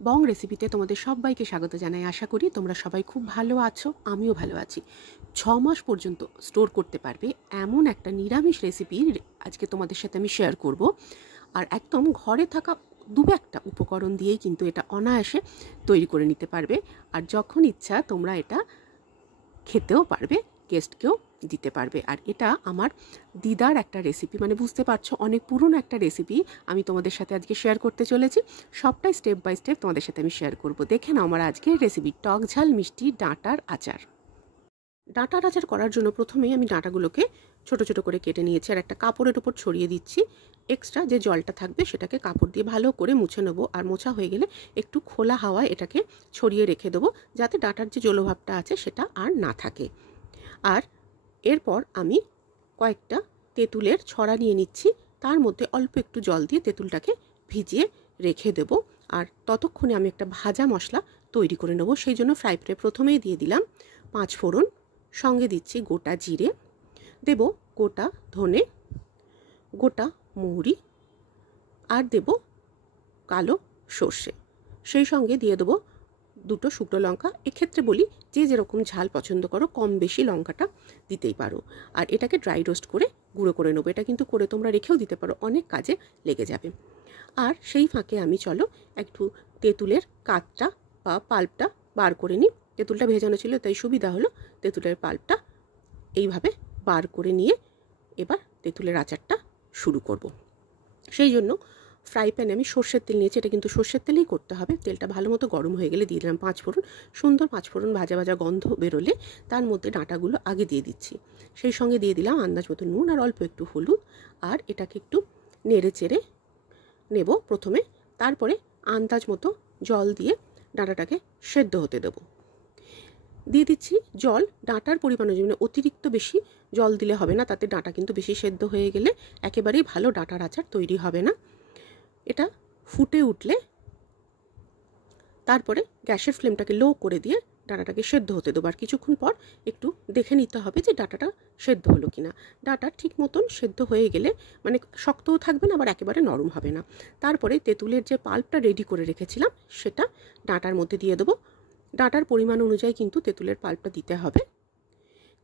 বং রেসিপিতে তোমাদের সবাইকে স্বাগত জানাই। আশা করি তোমরা সবাই খুব ভালো আছো, আমিও ভালো আছি। 6 মাস পর্যন্ত স্টোর করতে পারবে এমন একটা নিরামিষ রেসিপি আজকে তোমাদের সাথে আমি শেয়ার করব। আর একদম ঘরে থাকা দু একটা উপকরণ দিয়েই কিন্তু এটা অনায়াসে তৈরি করে নিতে পারবে। আর যখন ইচ্ছা তোমরা এটা খেতেও পারবে, গেস্টকেও দিতে পারবে। আর এটা আমার দিদার একটা রেসিপি, মানে বুঝতে পারছো অনেক পুরনো একটা রেসিপি আমি তোমাদের সাথে আজকে শেয়ার করতে চলেছি। সবটাই স্টেপ বাই স্টেপ তোমাদের সাথে আমি শেয়ার করব। দেখে নাও আমার আজকের রেসিপি টক ঝাল মিষ্টি ডাঁটার আচার। ডাঁটার আচার করার জন্য প্রথমেই আমি ডাঁটাগুলোকে ছোট ছোট করে কেটে নিয়েছি আর একটা কাপড়ের উপর ছড়িয়ে দিচ্ছি। এক্সট্রা যে জলটা থাকবে সেটাকে কাপড় দিয়ে ভালো করে মুছে নেবো। আর মোছা হয়ে গেলে একটু খোলা হাওয়ায় এটাকে ছড়িয়ে রেখে দেবো, যাতে ডাঁটার যে জলভাবটা আছে সেটা আর না থাকে। আর এরপর আমি কয়েকটা তেঁতুলের ছড়া নিয়ে নিচ্ছি, তার মধ্যে অল্প একটু জল দিয়ে তেঁতুলটাকে ভিজিয়ে রেখে দেবো। আর ততক্ষণে আমি একটা ভাজা মশলা তৈরি করে নেবো। সেই জন্য ফ্রাই প্যানে প্রথমেই দিয়ে দিলাম 5 ফোড়ন, সঙ্গে দিচ্ছি গোটা জিরে, দেব গোটা ধনে, গোটা মৌরি, আর দেব কালো সর্ষে। সেই সঙ্গে দিয়ে দেবো 2টো শুকনো লঙ্কা। এক্ষেত্রে বলি যে যেরকম ঝাল পছন্দ করো কম বেশি লঙ্কাটা দিতেই পারো। আর এটাকে ড্রাই রোস্ট করে গুঁড়ো করে নেবো। এটা কিন্তু করে তোমরা রেখেও দিতে পারো, অনেক কাজে লেগে যাবে। আর সেই ফাঁকে আমি চলো একটু তেঁতুলের কাঠটা বা পাল্পটা বার করে নিই। তেঁতুলটা ভেজানো ছিল তাই সুবিধা হলো। তেঁতুলের পাল্পটা এইভাবে বার করে নিয়ে এবার তেঁতুলের আচারটা শুরু করব। সেই জন্য ফ্রাই প্যানে আমি সর্ষের তেল নিয়েছি। এটা কিন্তু সর্ষের তেলেই করতে হবে। তেলটা ভালো মতো গরম হয়ে গেলে দিয়ে দিলাম 5 ফোড়ন। সুন্দর 5 ফোড়ন ভাজা ভাজা গন্ধ বেরোলে তার মধ্যে ডাঁটাগুলো আগে দিয়ে দিচ্ছি। সেই সঙ্গে দিয়ে দিলাম আন্দাজ মতো নুন আর অল্প একটু হলুদ। আর এটাকে একটু নেড়ে চেড়ে নেব প্রথমে, তারপরে আন্দাজ মতো জল দিয়ে ডাঁটাটাকে সেদ্ধ হতে দেবো। দিয়ে দিচ্ছি জল ডাঁটার পরিমাণ অনুযায়ী, অতিরিক্ত বেশি জল দিলে হবে না, তাতে ডাঁটা কিন্তু বেশি সেদ্ধ হয়ে গেলে একেবারেই ভালো ডাঁটার আচার তৈরি হবে না। এটা ফুটে উঠলে তারপরে গ্যাসের ফ্লেমটাকে লো করে দিয়ে ডাঁটাটাকে সেদ্ধ হতে দেবো। আর কিছুক্ষণ পর একটু দেখে নিতে হবে যে ডাঁটাটা সেদ্ধ হলো কিনা। ডাঁটা ঠিক মতন সেদ্ধ হয়ে গেলে, মানে শক্তও থাকবে না আবার একেবারে নরম হবে না, তারপরে তেঁতুলের যে পাল্পটা রেডি করে রেখেছিলাম সেটা ডাঁটার মধ্যে দিয়ে দেবো। ডাঁটার পরিমাণ অনুযায়ী কিন্তু তেঁতুলের পাল্পটা দিতে হবে।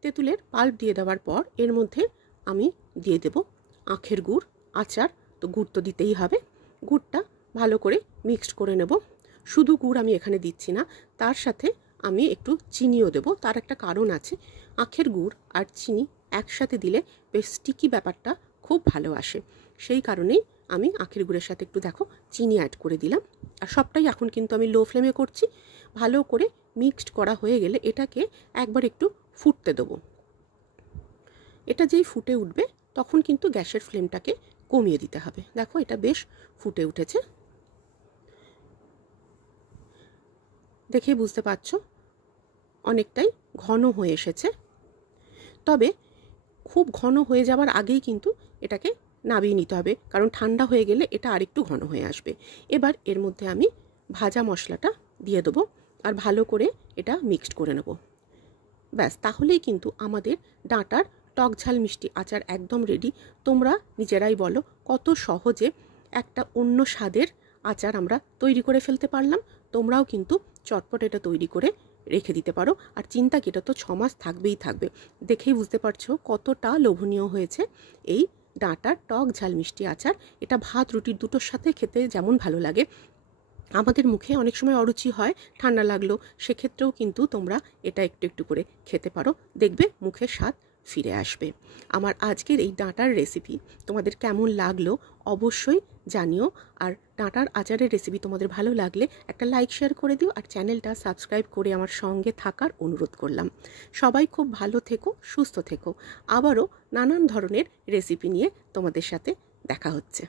তেঁতুলের পাল্প দিয়ে দেওয়ার পর এর মধ্যে আমি দিয়ে দেব আখের গুড়। আচার তো গুড় তো দিতেই হবে। গুড়টা ভালো করে মিক্সড করে নেব। শুধু গুড় আমি এখানে দিচ্ছি না, তার সাথে আমি একটু চিনিও দেব। তার একটা কারণ আছে, আখের গুড় আর চিনি একসাথে দিলে বেশ স্টিকি ব্যাপারটা খুব ভালো আসে। সেই কারণেই আমি আখের গুড়ের সাথে একটু দেখো চিনি অ্যাড করে দিলাম। আর সবটাই এখন কিন্তু আমি লো ফ্লেমে করছি। ভালো করে মিক্সড করা হয়ে গেলে এটাকে একবার একটু ফুটতে দেবো। এটা যেই ফুটে উঠবে তখন কিন্তু গ্যাসের ফ্লেমটাকে কমিয়ে দিতে হবে। দেখো এটা বেশ ফুটে উঠেছে, দেখে বুঝতে পারছো অনেকটাই ঘন হয়ে এসেছে। তবে খুব ঘন হয়ে যাওয়ার আগেই কিন্তু এটাকে নামিয়ে নিতে হবে, কারণ ঠান্ডা হয়ে গেলে এটা আরেকটু ঘন হয়ে আসবে। এবার এর মধ্যে আমি ভাজা মশলাটা দিয়ে দেবো আর ভালো করে এটা মিক্সড করে নেব। ব্যাস, তাহলেই কিন্তু আমাদের ডাঁটার টক ঝাল মিষ্টি আচার একদম রেডি। তোমরা নিজেরাই বলো কত সহজে একটা অন্য স্বাদের আচার আমরা তৈরি করে ফেলতে পারলাম। তোমরাও কিন্তু চটপট এটা তৈরি করে রেখে দিতে পারো। আর চিন্তা কি, এটা তো 6 মাস থাকবেই থাকবে। দেখেই বুঝতে পারছো কতটা লোভনীয় হয়েছে এই ডাঁটার টক ঝাল মিষ্টি আচার। এটা ভাত রুটির দুটোর সাথে খেতে যেমন ভালো লাগে, আমাদের মুখে অনেক সময় অরুচি হয়, ঠান্ডা লাগলো, সেক্ষেত্রেও কিন্তু তোমরা এটা একটু একটু করে খেতে পারো, দেখবে মুখের স্বাদ ফিরে আসবে। আমার আজকের এই ডাঁটার রেসিপি তোমাদের কেমন লাগলো অবশ্যই জানিও। আর ডাঁটার আচারের রেসিপি তোমাদের ভালো লাগলে একটা লাইক শেয়ার করে দিও, আর চ্যানেলটা সাবস্ক্রাইব করে আমার সঙ্গে থাকার অনুরোধ করলাম। সবাই খুব ভালো থেকো, সুস্থ থেকো। আবারও নানান ধরনের রেসিপি নিয়ে তোমাদের সাথে দেখা হচ্ছে।